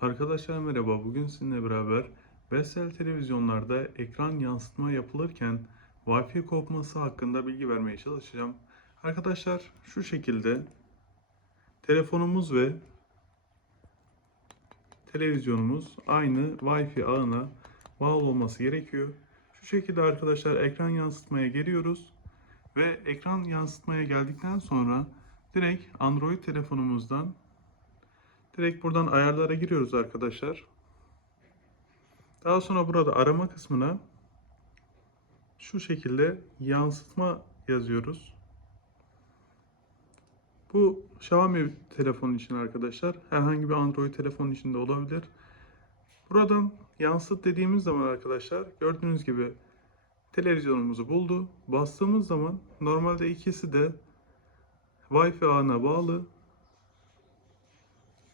Arkadaşlar merhaba. Bugün sizinle beraber Vestel televizyonlarda ekran yansıtma yapılırken Wi-Fi kopması hakkında bilgi vermeye çalışacağım. Arkadaşlar şu şekilde telefonumuz ve televizyonumuz aynı Wi-Fi ağına bağlı olması gerekiyor. Şu şekilde arkadaşlar ekran yansıtmaya geliyoruz ve ekran yansıtmaya geldikten sonra direkt Android telefonumuzdan Direkt buradan ayarlara giriyoruz arkadaşlar. Daha sonra burada arama kısmına şu şekilde yansıtma yazıyoruz. Bu Xiaomi telefon için arkadaşlar. Herhangi bir Android telefon için de olabilir. Buradan yansıt dediğimiz zaman arkadaşlar gördüğünüz gibi televizyonumuzu buldu. Bastığımız zaman normalde ikisi de Wi-Fi ağına bağlı.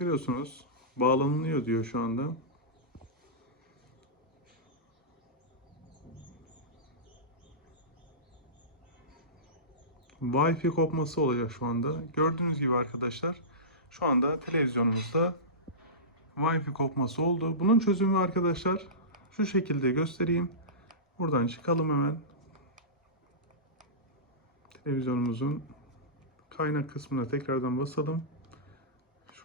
Görüyorsunuz bağlanılıyor diyor şu anda. Wi-Fi kopması olacak şu anda. Gördüğünüz gibi arkadaşlar şu anda televizyonumuzda Wi-Fi kopması oldu. Bunun çözümü arkadaşlar şu şekilde göstereyim. Buradan çıkalım hemen. Televizyonumuzun kaynak kısmına tekrardan basalım.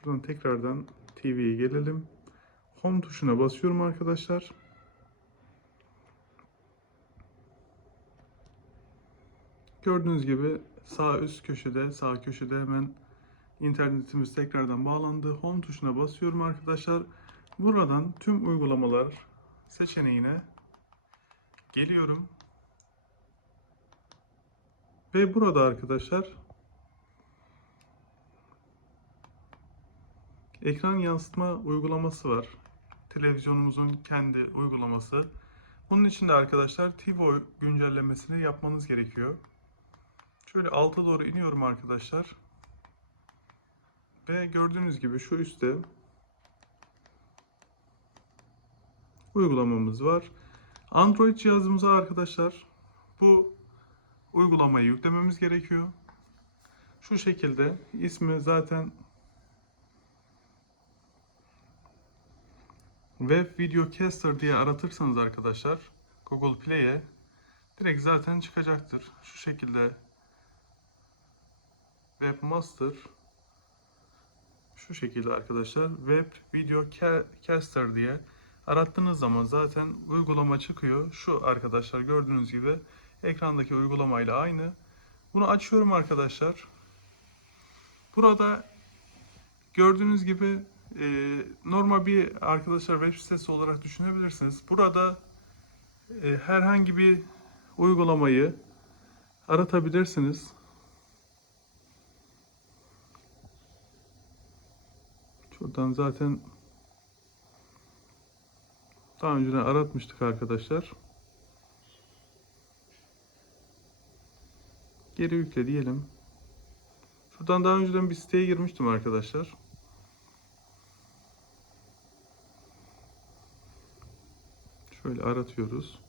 Şuradan tekrardan TV'ye gelelim. Home tuşuna basıyorum arkadaşlar. Gördüğünüz gibi sağ üst köşede, sağ köşede hemen internetimiz tekrardan bağlandı. Home tuşuna basıyorum arkadaşlar. Buradan tüm uygulamalar seçeneğine geliyorum. Ve burada arkadaşlar ekran yansıtma uygulaması var. Televizyonumuzun kendi uygulaması. Bunun için de arkadaşlar TiVo güncellemesini yapmanız gerekiyor. Şöyle alta doğru iniyorum arkadaşlar. Ve gördüğünüz gibi şu üstte uygulamamız var. Android cihazımıza arkadaşlar bu uygulamayı yüklememiz gerekiyor. Şu şekilde ismi zaten Web Video Caster diye aratırsanız arkadaşlar Google Play'e direkt zaten çıkacaktır. Şu şekilde Webmaster şu şekilde arkadaşlar Web Video Ca- Caster diye arattığınız zaman zaten uygulama çıkıyor. Şu arkadaşlar gördüğünüz gibi ekrandaki uygulamayla aynı. Bunu açıyorum arkadaşlar. Burada gördüğünüz gibi e, normal bir arkadaşlar web sitesi olarak düşünebilirsiniz. Burada e, herhangi bir uygulamayı aratabilirsiniz. Şuradan zaten daha önceden aratmıştık arkadaşlar. Geri yükle diyelim. Şuradan daha önceden bir siteye girmiştim arkadaşlar. Şöyle aratıyoruz.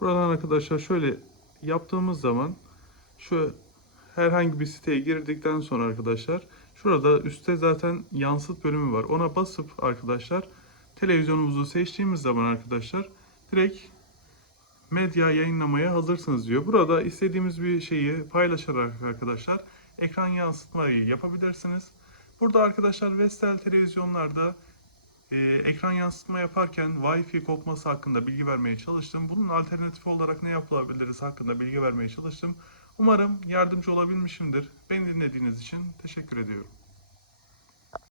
Buradan arkadaşlar şöyle yaptığımız zaman şu herhangi bir siteye girdikten sonra arkadaşlar şurada üstte zaten yansıt bölümü var. Ona basıp arkadaşlar televizyonumuzu seçtiğimiz zaman arkadaşlar direkt medya yayınlamaya hazırsınız diyor. Burada istediğimiz bir şeyi paylaşarak arkadaşlar ekran yansıtmayı yapabilirsiniz. Burada arkadaşlar Vestel televizyonlarda e, ekran yansıtma yaparken Wi-Fi kopması hakkında bilgi vermeye çalıştım. Bunun alternatifi olarak ne yapılabiliriz hakkında bilgi vermeye çalıştım. Umarım yardımcı olabilmişimdir. Beni dinlediğiniz için teşekkür ediyorum.